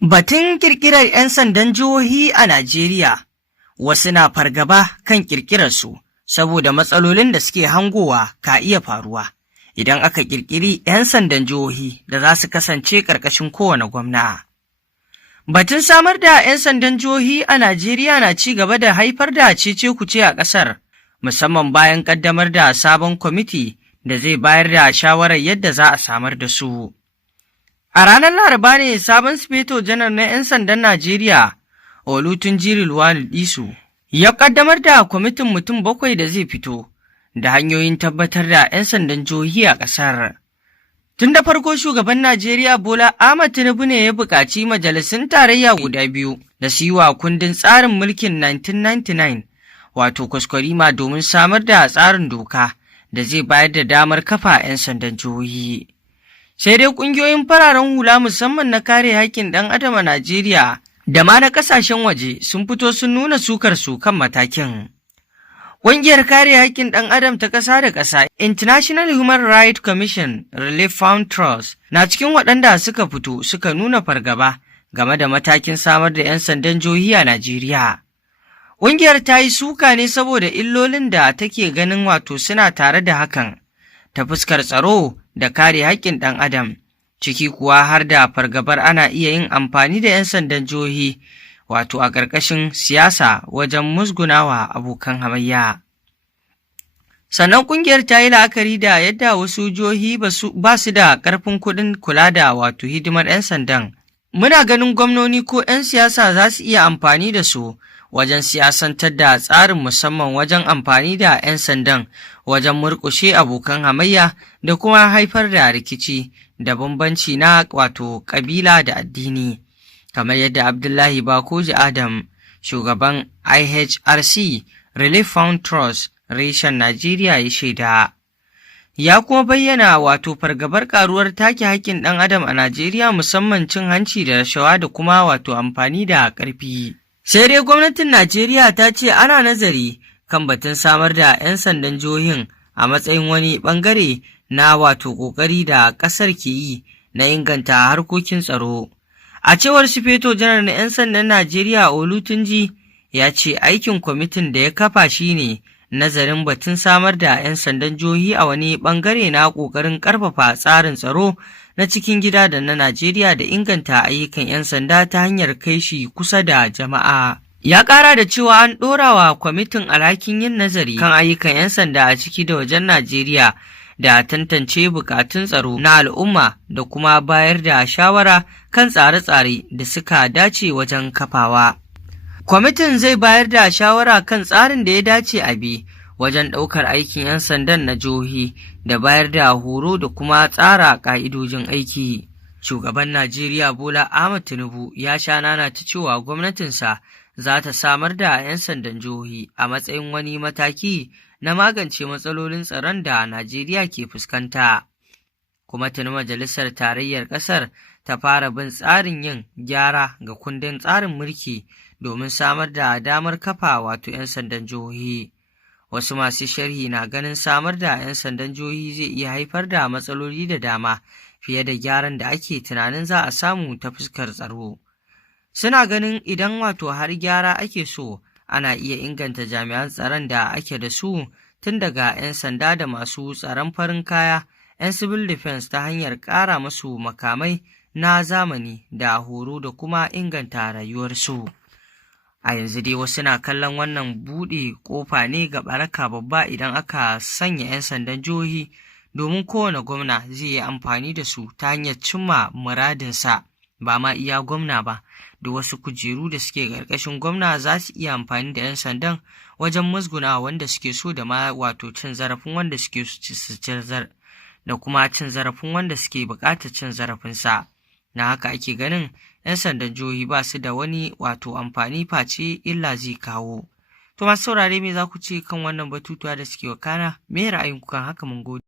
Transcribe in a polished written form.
Batun ƙirƙirar 'yan sandan jihohi a Najeriya, wasu na fargaba kan ƙirƙirarsu saboda matsalolin da suke hangowa ka iya faruwa idan aka ƙirƙiri 'yan sandan jihohi da za su kasance ƙarƙashin kowane gwamna. Batun samar da 'yan sandan jihohi a Najeriya na ci gaba da haifar da cece-kuce a ƙasar, musamman bayan ƙaddamar da sabon kwamiti da zai bayar da shawarar yadda za a samar da su. A ranar Laraba ne sabon Sufeto Janar na 'yan sandan Najeriya, Olutunji Disu, ya ƙaddamar da kwamitin mutum 7 da zai fito da hanyoyin tabbatar da 'yan sandan jihohi a ƙasar. Tun da farko shugaban Najeriya Bola Ahmed Tinubu ne ya buƙaci majalisun tarayya guda biyu da su yi wa kundin tsarin mulkin 1999 wato kwaskwarima domin samar da tsarin doka da zai bayar da damar kafa 'yan sandan jihohi. Sai dai ƙungiyoyin fararen hula musamman na kare haƙƙin ɗan adam a Najeriya da ma na ƙasashen waje sun fito sun nuna sukar su kan matakin. Ƙungiyar kare haƙƙin ɗan adam ta ƙasa da ƙasa International Human Rights Commission Relief Fund Trust na cikin waɗanda suka fito suka nuna fargaba game da matakin samar da 'yan sandan jihohi a Najeriya. Ƙungiyar ta yi suka ne saboda illolin da take ganin wato suna tare da hakan ta fuskar tsaro da kare haƙƙin ɗan adam, ciki kuwa har da fargabar ana iya yin amfani da 'yan sandan jihohi wato a ƙarƙashin siyasa wajen musgunawa abokan hamayya. Sannan ƙungiyar ta yi la'akari da yadda wasu jihohi ba su da ƙarfin kuɗin kula da wato hidimar 'yan sandan. Muna ganin gwamnoni ko 'yan siyasa za su iya amfani da su wajen siyasantar da tsarin musamman wajen amfani da 'yan sandan wajen murƙushe abokan hamayya da kuma haifar da rikici da bambanci na wato ƙabila da addini. Kamar yadda Abdullahi Bakoji Adam, shugaban IHRC Relief Fund Trust reshen Najeriya ya shaida. Ya kuma bayyana wato fargabar karuwar take haƙƙin ɗan adam a Najeriya musamman cin hanci da rashawa da kuma wato amfani da ƙarfi. Sai dai gwamnatin Najeriya ta ce ana nazari kan batun samar da 'yan sandan jihohin a matsayin wani ɓangare na wato ƙoƙari da ƙasar ke yi na inganta harkokin tsaro. A cewar Sufeto Janar na 'yan sandan Najeriya Olutunji ya ce aikin kwamitin da ya kafa shi ne nazarin batun samar da 'yan sandan jihohi a wani ɓangare na ƙoƙarin ƙarfafa tsarin tsaro na cikin gida da na Najeriya da inganta ayyukan 'yan sanda ta hanyar kai shi kusa da jama'a. Ya ƙara da cewa an ɗora wa kwamitin alhakin yin nazari kan ayyukan 'yan sanda a ciki da wajen Najeriya da tantance bukatun tsaro na al'umma da kuma bayar da shawara kan tsare-tsare da suka dace wajen kafawa. Kwamitin zai bayar da shawara kan tsarin da ya dace a bi wajen ɗaukar aikin 'yan sandan na jihohi da bayar da horo da kuma tsara ƙa'idojin aiki. Shugaban Najeriya Bola Ahmed Tinubu ya sha nana ta cewa gwamnatinsa za ta samar da 'yan sandan jihohi a matsayin wani mataki na magance matsalolin tsaron da Najeriya ke fuskanta. Kuma tuni Majalisar Tarayyar ƙasar ta fara bin tsarin yin gyara ga kundin tsarin mulki domin samar da damar kafa wato 'yan sandan jihohi. Wasu masu sharhi na ganin samar da 'yan sandan jihohi zai iya haifar da matsaloli da dama fiye da gyaran da ake tunanin za a samu ta fuskar tsaro. Suna ganin idan wato har gyara ake so, ana iya inganta jami'an tsaron da ake da su tun daga 'yan sanda da masu tsaron farin kaya, 'yan civil defense ta hanyar ƙara masu makamai na zamani da horo da kuma inganta rayuwarsu. A yanzu dai wasu na kallon wannan buɗe ƙofa ne ga ɓaraka babba idan aka sanya 'yan sandan jihohi domin kowane gwamna zai yi amfani da su ta hanyar cimma muradinsa, ba ma iya gwamna ba. Da wasu kujeru da suke ƙarƙashin gwamna za su iya amfani da 'yan sandan wajen musguna wanda suke so da ma wato cin zarafin wanda suke da kuma cin zarafin wanda suke buƙatar cin zarafinsa. Na haka ake ganin 'yan sandan jihohi ba su da wani wato amfani face illa zai kawo. To masu saurare me za ku ce kan wannan batutuwa da suke wakana? Me ra'ayinku kan haka? Mun gode.